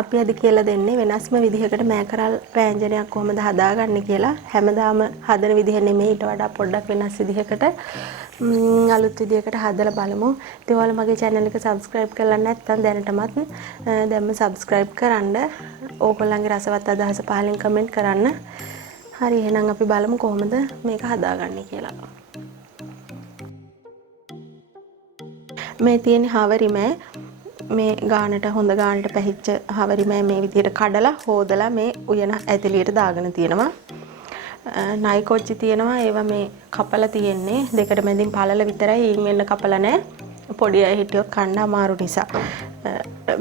අපි අද කියලා දෙන්නේ වෙනස්ම විදිහකට මෑකරල් වෑංජනයක් කොහොමද හදාගන්නේ කියලා. හැමදාම හදන විදිහ නෙමෙයි, ඊට වඩා පොඩ්ඩක් වෙනස් විදිහකට අලුත් විදිහකට හදලා බලමු. ඉතින් ඔයාලා මගේ channel එක subscribe කරලා නැත්නම් දැනටමත් දැන්ම subscribe කරන්න. ඕගොල්ලන්ගේ රසවත් අදහස පහලින් comment කරන්න. හරි, එහෙනම් අපි බලමු කොහොමද මේක හදාගන්නේ කියලා. මේ තියෙන හවරිමෑ මේ ගානට හොඳ ගානට පැහිච්ච හවරිමෑ මේ විදිහට කඩලා හොදලා මේ උයන ඇතුළියට දාගෙන තියෙනවා. නයි කොච්චි තියෙනවා, ඒවා මේ කපලා තියෙන්නේ දෙකට මැදින් පළල විතරයි, ඊන් වෙන්න කපලා නැහැ. පොඩි අය හිටියොත් කන්න අමාරු නිසා.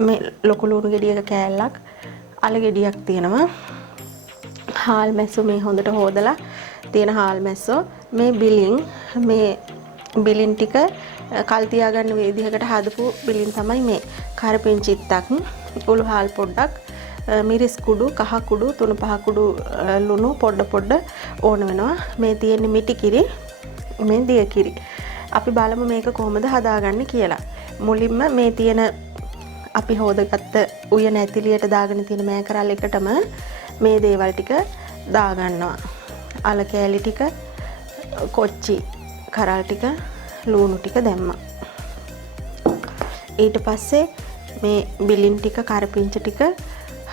මේ ලොකු ලුණු ගෙඩියක කෑල්ලක්, අල ගෙඩියක් තියෙනවා. හාල් මැස්සෝ මේ හොඳට හොදලා තියෙන හාල් මැස්සෝ, මේ බිලින් ටික කල් තියාගන්න විදිහකට හදපු බිලින් තමයි මේ. කරපිංචිත්තක්, උළු හාල් පොඩ්ඩක්, මිරිස් කුඩු, කහ කුඩු, 3-5 කුඩු ලුණු පොඩ ඕන වෙනවා. මේ තියෙන්නේ මිටි කිරි, මේ දිය කිරි. අපි බලමු මේක කොහොමද හදාගන්නේ කියලා. මුලින්ම මේ තියෙන අපි හොදගත්ත උයන ඇතිලියට දාගෙන තියෙන මෑකරල් එකටම මේ දේවල් ටික දාගන්නවා. අල කෑලි ටික, කොච්චි කරල් ටික, ලුණු ටික දැම්මා. ඊට පස්සේ මේ බිලින් ටික, කරපිංච ටික,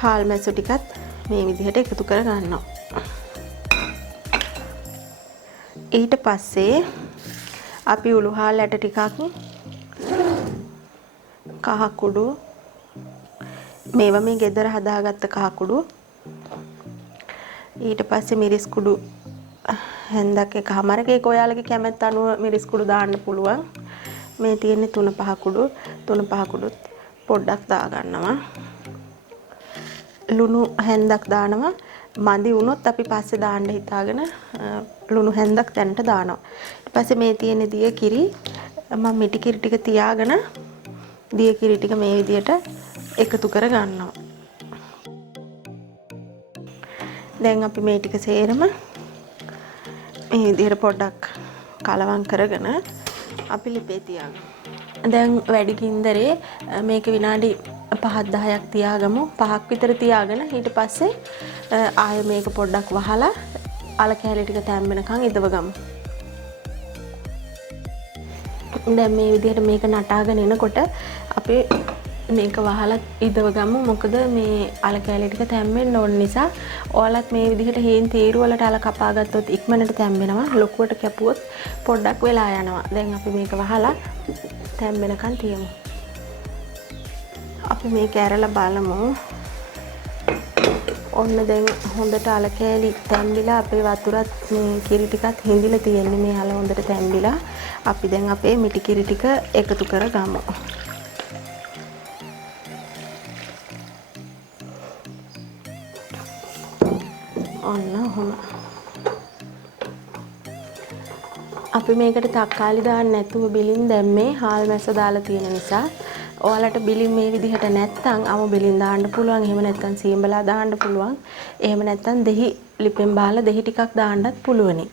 හාල් මැස්සු ටිකත් මේ විදිහට එකතු කර ගන්නවා. ඊට පස්සේ අපි උළු හාල් ඇට ටිකක්, කහ කුඩු, මේවා මේ ගෙදර හදාගත්ත කහ කුඩු, ඊට පස්සේ මිරිස් කුඩු හැන්දක් එකමාරක, ඒක ඔයාලගේ කැමැත්ත අනුව මිරිස් කුඩු දාන්න පුළුවන්. මේ තියෙන්නේ 3-5 කුඩු, 3-5 කුඩුත් පොඩ්ඩක් දා ගන්නවා. ලුණු හැන්දක් දානවා. මදි වුණොත් අපි පස්සේ දාන්න හිතාගෙන ලුණු හැන්දක් දැනට දානවා. ඊට පස්සේ මේ තියෙන දිය කිරි, මම මිටි කිරි ටික තියාගෙන දිය කිරි ටික මේ විදියට එකතු කර ගන්නවා. දැන් අපි මේ ටික සේරම මේ විදිහට පොඩ්ඩක් කලවම් කරගෙන අපි ලිපේ තියාගමු. දැන් වැඩි ගින්දරේ මේක විනාඩි 5-10ක් තියාගමු. 5ක් විතර තියාගෙන ඊට පස්සේ ආයෙ මේක පොඩ්ඩක් වහලා අල කැලි ටික තැම්බෙනකන් ඉදව ගමු. දැන් මේ විදිහට මේක නටාගෙන එනකොට අපි මේක වහලා ඉදව ගමු. මොකද මේ අල කැලි ටික තැම්බෙන්න ඕන නිසා. ඔයාලත් මේ විදිහට හේන් තීරු වලට අල කපා ගත්තොත් ඉක්මනට තැම්බෙනවා. ලොකුවට කැපුවොත් පොඩ්ඩක් වෙලා යනවා. දැන් අපි මේක වහලා තැම්බෙනකන් තියමු. අපි මේක ඇරලා බලමු. ඔන්න දැන් හොඳට අල කැලි තැම්බිලා අපේ වතුරත් මේ කිරි ටිකත් හිඳිලා තියෙන්නේ. මේ අල හොඳට තැම්බිලා. අපි දැන් අපේ මිටි කිරි ටික එකතු කරගමු. ඔන්න ඔහොම. අපි මේකට තක්කාලි දාන්න නැතුව බිලින් දැම්මේ හාල් මැස්ස දාලා තියෙන නිසා. ඔයාලට බිලින් මේ විදිහට නැත්තම් අමු බිලින් දාන්න පුළුවන්. එහෙම නැත්තම් සීඹලා දාන්න පුළුවන්. එහෙම නැත්තම් දෙහි ලිපෙන් බාලා දෙහි ටිකක් දාන්නත් පුළුවනි.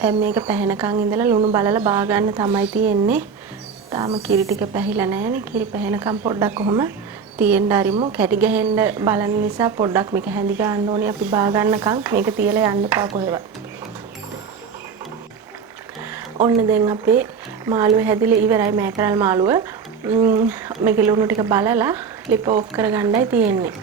දැන් මේක පැහෙනකන් ඉඳලා ලුණු බලලා බා ගන්න තමයි තියෙන්නේ. තාම කිරි ටික පැහිලා නැහැනේ. කිරි පැහෙනකන් පොඩ්ඩක් කොහොම තියෙන්න අරිමු. කැටි ගහෙන්න බලන නිසා පොඩ්ඩක් මේක හැඳි ගන්න ඕනේ. අපි බා ගන්නකම් මේක තියලා යන්න එපා කොහෙවත්. ඔන්න දැන් අපේ මාළුව හැදිලා ඉවරයි, මෑකරල් මාළුව. මේක ලුණු ටික බලලා ලිප ඔෆ් කරගන්නයි තියෙන්නේ.